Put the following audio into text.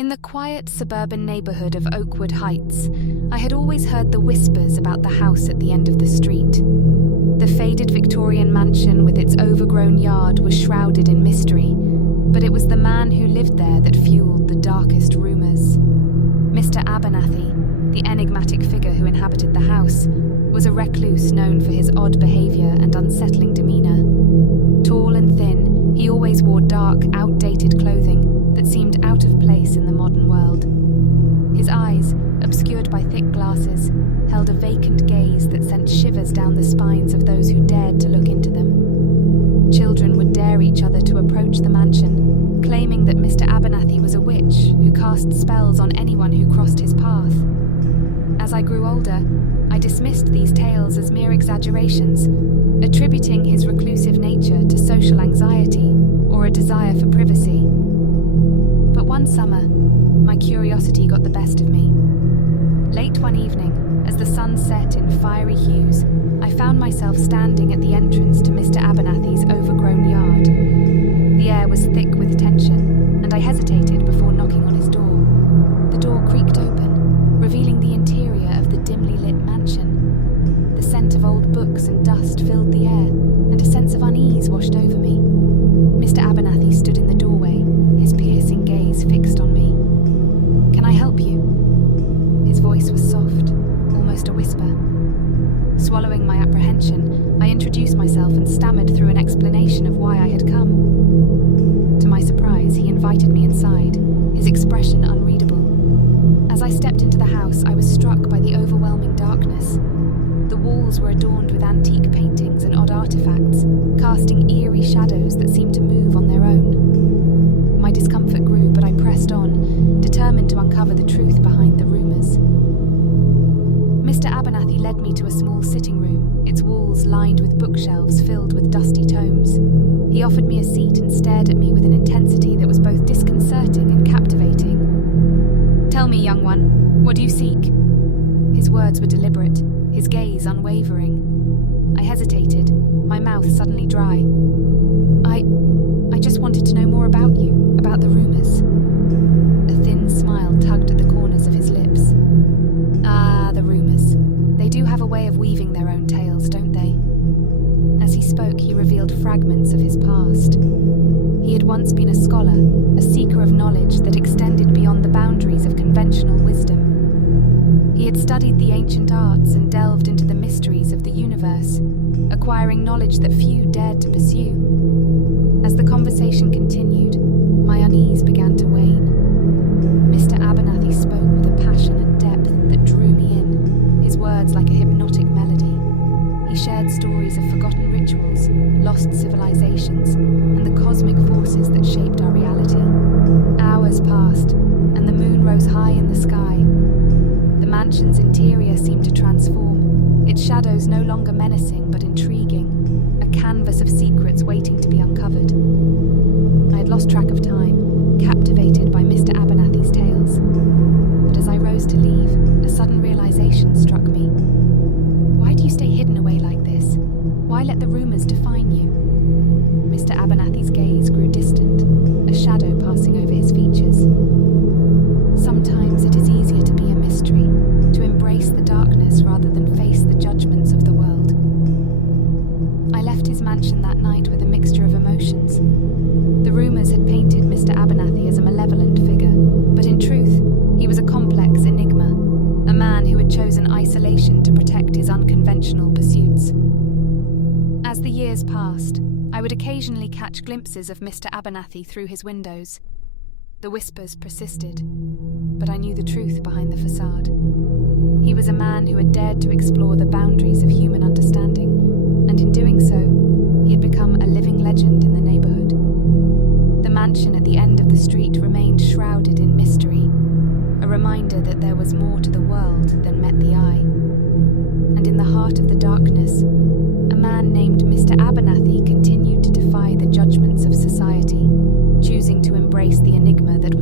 In the quiet suburban neighborhood of Oakwood Heights, I had always heard the whispers about the house at the end of the street. The faded Victorian mansion with its overgrown yard was shrouded in mystery, but it was the man who lived there that fueled the darkest rumors. Mr. Abernathy, the enigmatic figure who inhabited the house, was a recluse known for his odd behavior and unsettling demeanor. Tall and thin, he always wore dark, outdated clothing that seemed out of place in the modern world. His eyes, obscured by thick glasses, held a vacant gaze that sent shivers down the spines of those who dared to look into them. Children would dare each other to approach the mansion, claiming that Mr. Abernathy was a witch who cast spells on anyone who crossed his path. As I grew older, I dismissed these tales as mere exaggerations, attributing his reclusive nature to social anxiety or a desire for privacy. But one summer, my curiosity got the best of me. Late one evening, as the sun set in fiery hues, I found myself standing at the entrance to Mr. Abernathy's overgrown yard. The air was thick with tension, and I hesitated before knocking on his door. The door creaked open, revealing the interior of the dimly lit mansion. The scent of old books and dust filled the air, and a sense of unease washed over me. Mr. Abernathy stood in the doorway, his piercing gaze fixed on me. "Can I help you?" His voice was soft, almost a whisper. Swallowing my apprehension, I introduced myself and stammered through an explanation of why I had come. To my surprise, he invited me inside, his expression unreadable. As I stepped into the house, I was struck by the overwhelming darkness. The walls were adorned with antique paintings and odd artifacts, casting eerie shadows that seemed to move on their own. My discomfort grew, but I pressed on, determined to uncover the truth behind the rumors. Mr. Abernathy led me to a small sitting room, its walls lined with bookshelves filled with dusty tomes. He offered me a seat and stared at me with an intensity that was both disconcerting and captivating. "Tell me, young one, what do you seek?" His words were deliberate, his gaze unwavering. I hesitated, my mouth suddenly dry. I just wanted to know more about you, about the rumors." A thin smile tugged at the corners of his lips. "Ah, the rumors. They do have a way of weaving their own tales, don't they?" As he spoke, he revealed fragments of his past. He had once been a scholar, a seeker of knowledge that extended beyond the boundaries of conventional wisdom. He had studied the ancient arts and delved into the mysteries of the universe, acquiring knowledge that few dared to pursue. As the conversation continued, my unease began to wane. Mr. Abernathy spoke with a passion and depth that drew me in, his words like a hypnotic melody. He shared stories of forgotten rituals, lost civilizations, and the cosmic forces that shaped our reality. Hours passed, and the moon rose high in the sky. The mansion's interior seemed to transform, its shadows no longer menacing but intriguing, a canvas of secrets waiting to be uncovered. I had lost track of time, captivated by Mr. Abernathy's tales. But as I rose to leave, a sudden realization struck me. Why do you stay hidden away like this? Why let the rumors define you? Mr. Abernathy's gaze grew distant, a shadow passing over his features. Sometimes it is easier to be a mystery, to embrace the darkness rather than face the judgments of the world. I left his mansion that night with a mixture of emotions. The rumors had painted Mr. Abernathy as a malevolent figure, but in truth, he was a complex enigma, a man who had chosen isolation to protect his unconventional pursuits. As the years passed, I would occasionally catch glimpses of Mr. Abernathy through his windows. The whispers persisted, but I knew the truth behind the facade. He was a man who had dared to explore the boundaries of human understanding, and in doing so, he had become a living legend in the neighborhood. The mansion at the end of the street remained shrouded in mystery, a reminder that there was more to the world than met the eye. And in the heart of the darkness, a man named Mr. Abernathy continued to defy the judgments of society, choosing to embrace the enigma that